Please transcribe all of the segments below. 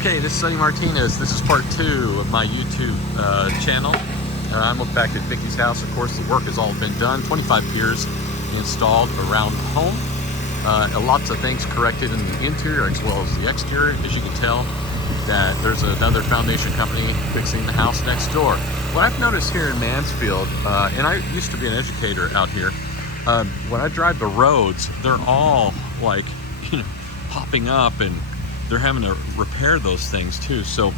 Okay, this is Sonny Martinez. This is part 2 of my YouTube channel. I'm back at Vicki's house. Of course, the work has all been done. 25 piers installed around the home. Lots of things corrected in the interior as well as the exterior. As you can tell, that there's another foundation company fixing the house next door. What I've noticed here in Mansfield, and I used to be an educator out here, when I drive the roads, they're all like, popping up, and they're having to repair those things too. So,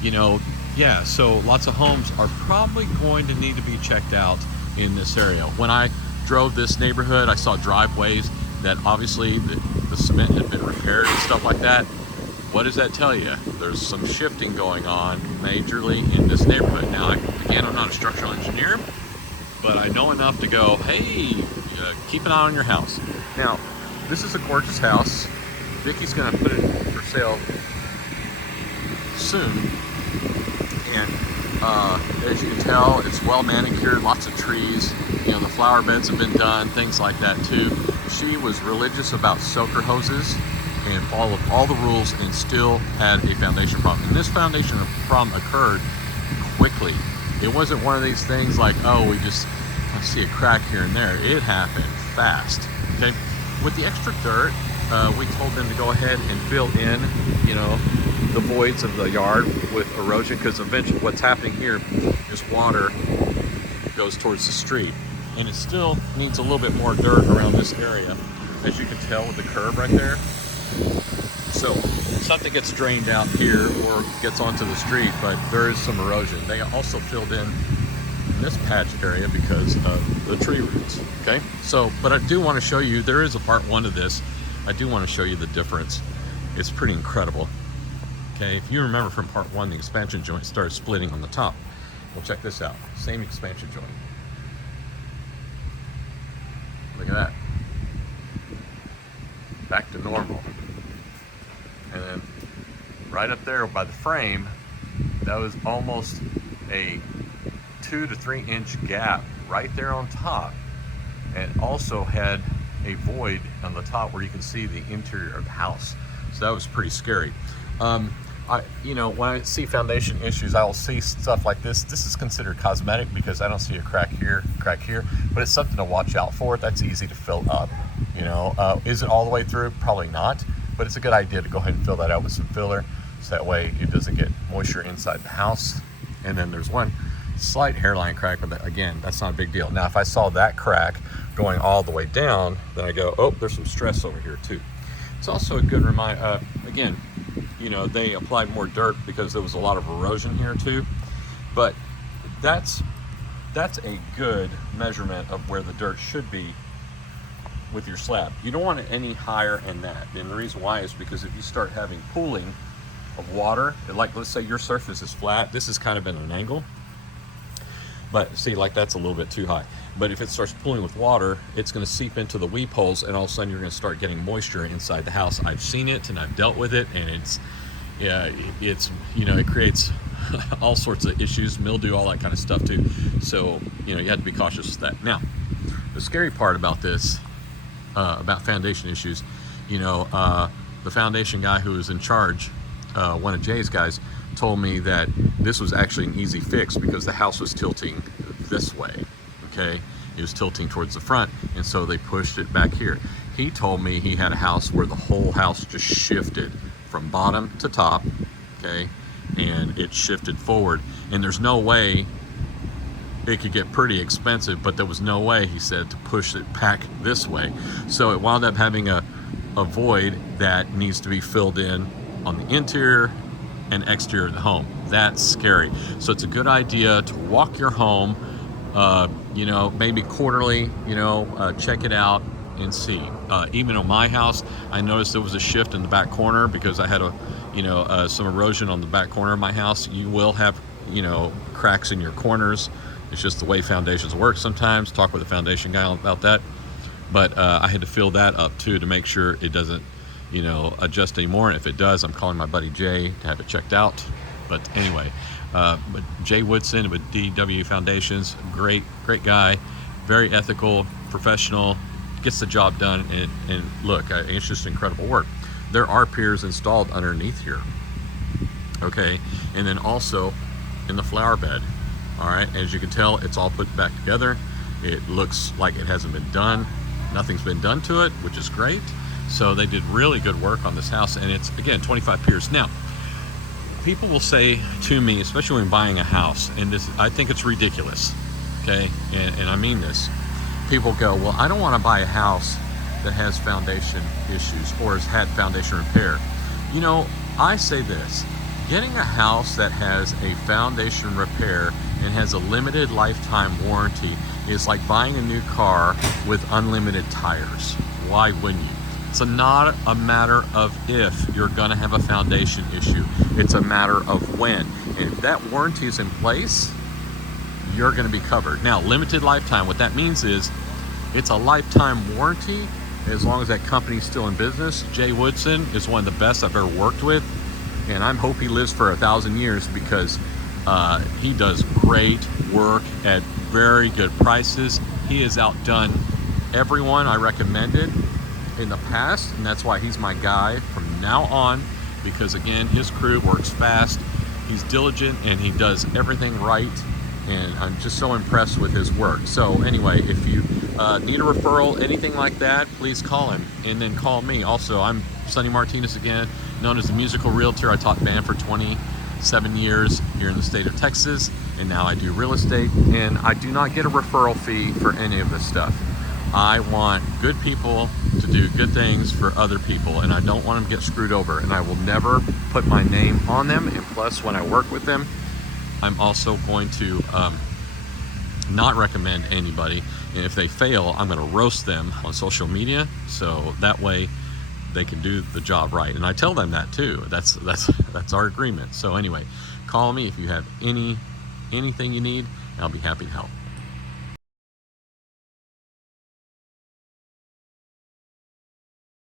yeah, so lots of homes are probably going to need to be checked out in this area. When I drove this neighborhood, I saw driveways that obviously the cement had been repaired and stuff like that. What does that tell you? There's some shifting going on majorly in this neighborhood. Now, again, I'm not a structural engineer, but I know enough to go, hey, keep an eye on your house. Now, this is a gorgeous house. Vicki's gonna put it for sale soon, and as you can tell, it's well manicured, lots of trees, the flower beds have been done, things like that too. She was religious about soaker hoses and followed all the rules and still had a foundation problem. And this foundation problem occurred quickly. It wasn't one of these things like, oh, we just see a crack here and there. It happened fast, okay? With the extra dirt, we told them to go ahead and fill in, the voids of the yard with erosion, because eventually what's happening here is water goes towards the street. And it still needs a little bit more dirt around this area, as you can tell with the curb right there. So something gets drained out here or gets onto the street, but there is some erosion. They also filled in this patch area because of the tree roots, okay? So, but I do want to show you, there is a part 1 of this. I do want to show you the difference. It's pretty incredible, okay? If you remember from part 1, the expansion joint started splitting on the top. Well, check this out, same expansion joint. Look at that. Back to normal. And then right up there by the frame, that was almost a 2 to 3 inch gap right there on top, and also had a void on the top where you can see the interior of the house. So that was pretty scary. When I see foundation issues, I will see stuff like this. This is considered cosmetic because I don't see a crack here, but it's something to watch out for. That's easy to fill up. Is it all the way through? Probably not, but it's a good idea to go ahead and fill that out with some filler, so that way it doesn't get moisture inside the house. And then there's one slight hairline crack, but again, that's not a big deal. Now, if I saw that crack going all the way down, then I go, oh, there's some stress over here too. It's also a good reminder, again, they applied more dirt because there was a lot of erosion here too, but that's a good measurement of where the dirt should be with your slab. You don't want it any higher than that. And the reason why is because if you start having pooling of water, like let's say your surface is flat, this is kind of at an angle, but see, like that's a little bit too high. But if it starts pooling with water, it's going to seep into the weep holes, and all of a sudden you're going to start getting moisture inside the house. I've seen it and I've dealt with it, and it creates all sorts of issues, mildew, all that kind of stuff too. So you have to be cautious with that. Now, the scary part about this, about foundation issues, the foundation guy who was in charge, one of Jay's guys, told me that this was actually an easy fix because the house was tilting this way, okay? It was tilting towards the front, and so they pushed it back here. He told me he had a house where the whole house just shifted from bottom to top, okay? And it shifted forward, and there's no way, it could get pretty expensive, but there was no way, he said, to push it back this way. So it wound up having a void that needs to be filled in on the interior and exterior of the home. That's scary. So it's a good idea to walk your home, maybe quarterly, check it out and see. Even on my house, I noticed there was a shift in the back corner because I had some erosion on the back corner of my house. You will have, cracks in your corners. It's just the way foundations work sometimes. Talk with a foundation guy about that. But I had to fill that up too to make sure it doesn't adjust anymore. And if it does, I'm calling my buddy Jay to have it checked out. But anyway, but Jay Woodson with DW Foundations, great guy, very ethical, professional, gets the job done. And look, it's just incredible work. There are piers installed underneath here. okay? And then also in the flower bed, all right? As you can tell, it's all put back together. It looks like it hasn't been done. Nothing's been done to it, which is great. So they did really good work on this house, and it's, again, 25 years. Now, people will say to me, especially when buying a house, and this, I think it's ridiculous, okay? And I mean this. People go, well, I don't want to buy a house that has foundation issues or has had foundation repair. You know, I say this, getting a house that has a foundation repair and has a limited lifetime warranty is like buying a new car with unlimited tires. Why wouldn't you? It's not a matter of if you're going to have a foundation issue. It's a matter of when. And if that warranty is in place, you're going to be covered. Now, limited lifetime, what that means is it's a lifetime warranty as long as that company's still in business. Jay Woodson is one of the best I've ever worked with, and I hope he lives for 1,000 years because he does great work at very good prices. He has outdone everyone I recommended in the past, and that's why he's my guy from now on, because again, his crew works fast, he's diligent, and he does everything right, and I'm just so impressed with his work. So anyway, if you need a referral, anything like that, please call him, and then call me. Also, I'm Sonny Martinez again, known as the musical realtor. I taught band for 27 years here in the state of Texas, and now I do real estate, and I do not get a referral fee for any of this stuff. I want good people to do good things for other people, and I don't want them to get screwed over, and I will never put my name on them. And plus, when I work with them, I'm also going to not recommend anybody, and if they fail, I'm going to roast them on social media, so that way they can do the job right. And I tell them that too. That's our agreement. So anyway, call me if you have anything you need, and I'll be happy to help.